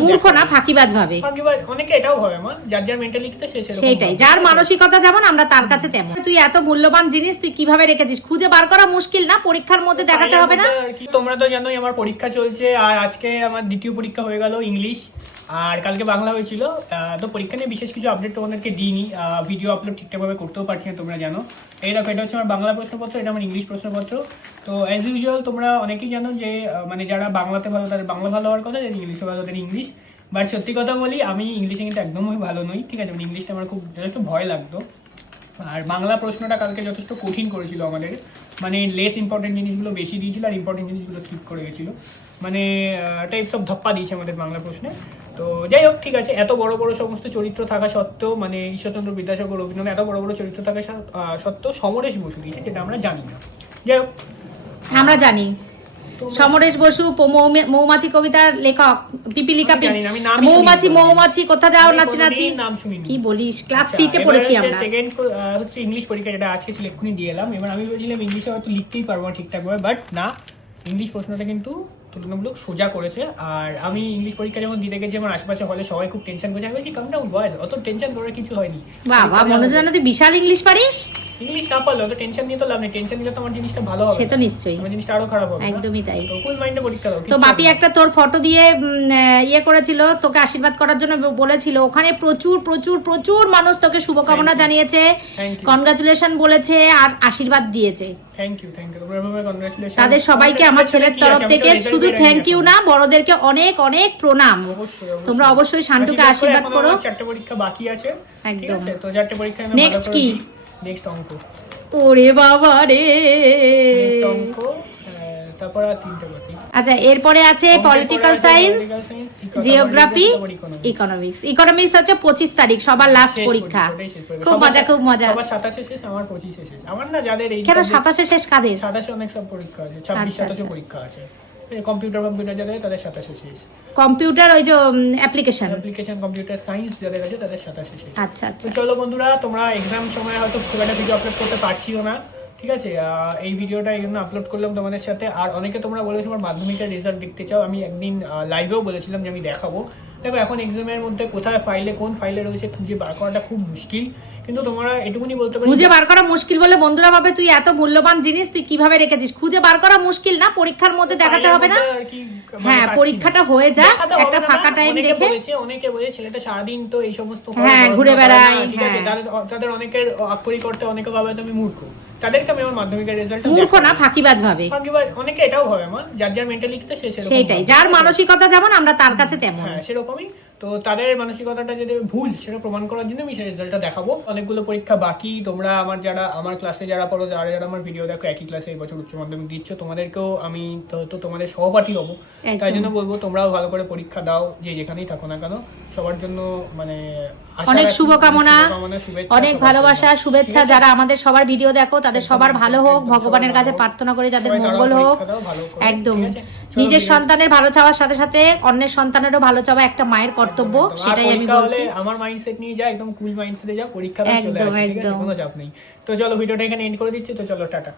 মূর্খ না, ফাঁকিবাজ ভাবে। অনেকে এটাও ভাবে মা, যার যার মেন্টালিটিতে সেটাই, যার মানসিকতা যেমন আমরা তার কাছে তেমন। তুই এত মূল্যবান জিনিস তুই কিভাবে রেখেছিস? খুঁজে বার করা মুশকিল না? পরীক্ষার মধ্যে দেখাতে হবে না? তোমরা তো জানোই আমার পরীক্ষা চলছে, আর আজকে আমার দ্বিতীয় পরীক্ষা হয়ে গেল ইংলিশ, আর কালকে বাংলা হয়েছিল। তো পরীক্ষা নিয়ে বিশেষ কিছু আপডেট তোমাদেরকে দিইনি, ভিডিও আপলোড ঠিকঠাকভাবে করতেও পারছি না, তোমরা জানো। এই দেখো, এটা হচ্ছে আমার বাংলা প্রশ্নপত্র, এটা আমার ইংলিশ প্রশ্নপত্র। তো অ্যাজ ইউজুয়াল তোমরা অনেকেই জানো যে মানে যারা বাংলাতে ভালো তাদের বাংলা ভালো হওয়ার কথা, যারা ইংলিশে ভালো তাদের ইংলিশ। বাট সত্যি কথা বলি, আমি ইংলিশে কিন্তু একদমই ভালো নই, ঠিক আছে? মানে ইংলিশটা আমার খুব যথেষ্ট ভয় লাগতো। আর বাংলা প্রশ্নটা কালকে যথেষ্ট কঠিন করেছিল আমাদের, মানে লেস ইম্পর্টেন্ট জিনিসগুলো বেশি দিয়েছিল আর ইম্পর্টেন্ট জিনিসগুলো স্কিপ করে গেছিলো, মানে টাইপস অফ ধাপ্পা দিয়েছে আমাদের বাংলা প্রশ্নে। তো যাই হোক, ঠিক আছে। এত বড় বড় সমস্ত চরিত্র থাকা সত্ত্বেও, মানে ঈশ্বরচন্দ্র বিদ্যাসাগর, রবীন্দ্রনাথ, এত বড় বড় চরিত্র থাকা সত্ত্বেও সমরেশ বসু দিয়েছে, যেটা আমরা জানি না। যাই হোক, আমরা জানি সমরেশ বসু মৌমাছি কবিতার লেখক, পিপিলিকা, মৌমাছি মৌমাছি কোথা যাও নাচি নাচি, কি বলিস? ক্লাস 3 তে পড়েছি আমরা। সেকেন্ড হচ্ছে ইংলিশ পরীক্ষা, যেটা আজকে ছিল, এক্ষুনি দিয়ে এলাম। এবার আমি বলছিলাম ইংলিশে হয়তো লিখতেই পারবো না ঠিকঠাক ভাবে, বাট না, ইংলিশ প্রশ্নটা কিন্তু তুলনামূলক সোজা করেছে। আর আমি ইংলিশ পরীক্ষা যখন দিতে গেছি, আমার আশেপাশে হলে সবাই খুব টেনশন করছে। আমি বলছি কাম ডাউন বয়েজ, অত টেনশন করার কিছু হয়নি। বাবা, মনে হয় তুই বিশাল ইংলিশ পারিস। ইংলিশ না পারলে অত টেনশন নিয়ে তো লাভ নেই, টেনশন নিলে তো আমার জিনিসটা ভালো হবে, সে তো নিশ্চয়ই, আমার জিনিসটা আরো খারাপ হবে। একদমই তাই। তো কুল মাইন্ডে পরীক্ষা দাও। তো বাপি একটা তোর ফটো দিয়ে ইয়ে করেছিল, তোকে আশীর্বাদ করার জন্য বলেছিল। ওখানে প্রচুর প্রচুর প্রচুর মানুষ তোকে শুভকামনা জানিয়েছে, কনগ্রাচুলেশন বলেছে আর আশীর্বাদ দিয়েছে। Thank you, thank you. Congratulation তাদের সবাইকে আমার ছেলের তরফ থেকে শুধু থ্যাংক ইউ না, বড়দেরকে অনেক অনেক প্রণাম। তোমরা অবশ্যই শান্তুকে আশীর্বাদ করো। 4টে পরীক্ষা বাকি আছে, ঠিক একদম। আছে? তো 4টে পরীক্ষা আমি নেক্সট কি? নেক্সট অঙ্ক। ওরে বাবা রে, নেক্সট অঙ্ক, তারপর আর 3টে বাকি। আচ্ছা, এরপরে আছে political science, geography, economics. Economics হচ্ছে 25 তারিখ সবার লাস্ট পরীক্ষা। খুব মজা, খুব মজা। সবার 27 শেষ, আমার 25 শেষ। আমার না, যাদের এই কেন 27 শেষ কাদের? 27 অনেক সব পরীক্ষা আছে, 26 27 পরীক্ষা আছে। কম্পিউটার যাদের, তাদের 27 শেষ। কম্পিউটার ওই যে অ্যাপ্লিকেশন কম্পিউটার সায়েন্স যাদের আছে, তাদের 27 শেষ। আচ্ছা আচ্ছা। তো চলো বন্ধুরা, তোমরা এক্সাম সময় হয়তো খুব একটা ভিডিও আপলোড করতে পারছিও না, ঠিক আছে? এই ভিডিওটা এই জন্য আপলোড করলাম তোমাদের সাথে। আর অনেকে তোমরা বলেছো আমার মাধ্যমিকের রেজাল্ট দেখতে চাও, আমি একদিন লাইভেও বলেছিলাম যে আমি দেখাবো। দেখো, এখন এক্সামের মধ্যে কোথায় কোন ফাইলে রয়েছে খুঁজে বার করাটা খুব মুশকিল, কিন্তু তোমরা এটুকুনি বলতে পারো, খুঁজে বার করা মুশকিল বলে বন্ধুরা ভাবে তুই এত মূল্যবান জিনিস তুই কিভাবে রেখেছিস? খুঁজে বার করা মুশকিল না, পরীক্ষার মধ্যে দেখাতে হবে না? হ্যাঁ, পরীক্ষাটা হয়ে যাক, একটা ফাঁকা টাইম দেখে। অনেকে বলে ছেলেটা সারাদিন তো এই সমস্ত ঘুরে বেড়ায়, ঠিক আছে? তাদের অনেকের আক্ষরিক করতে অনেকে ভাবে তুমি মূর্খ, তাদেরকে আমি আমার মাধ্যমিকের রেজাল্ট মূর্খ না, ফাঁকিবাজ ভাবে। অনেকে এটাও ভাবে মা, যার যার মেন্টালিটিতে সেটাই, যার মানসিকতা যেমন আমরা তার কাছে তেমন। হ্যাঁ, সেরকমই। তো তাদের মানসিকতাটা যদি ভুল, সেটা প্রমাণ করার জন্য আমি সেই রেজাল্টটা দেখাবো। অনেকগুলো পরীক্ষা বাকি। তোমরা আমার ক্লাসে যারা পড়ো, যারা আমার ভিডিও দেখো, একই ক্লাসে এই বছর উচ্চ মাধ্যমিক দিচ্ছ, তোমাদেরকেও আমি তো তোমাদের সহপাঠী হবো, তাই জন্য বলবো তোমরাও ভালো করে পরীক্ষা দাও, যে যেখানেই থাকো না কেন। সবার জন্য মানে অনেক শুভকামনা, অনেক ভালোবাসা, শুভেচ্ছা। যারা আমাদের সবার ভিডিও দেখো, তাদের সবার ভালো হোক, ভগবানের কাছে প্রার্থনা করি যাদের মঙ্গল হোক। একদম, নিজের সন্তানের ভালো চাওয়ার সাথে সাথে অন্যের সন্তানেরও ভালো চাওয়া একটা মায়ের কর্তব্য, সেটাই আমি বলছি। আমার মাইন্ডসেট নিয়ে যা, একদম কুল মাইন্ডসেটে যা, পরীক্ষা চলে আসে, ঠিক আছে? কোনো চাপ নেই। তো চলো, ভিডিওটা এখানে এন্ড করে দিচ্ছি। তো চলো, টাটা।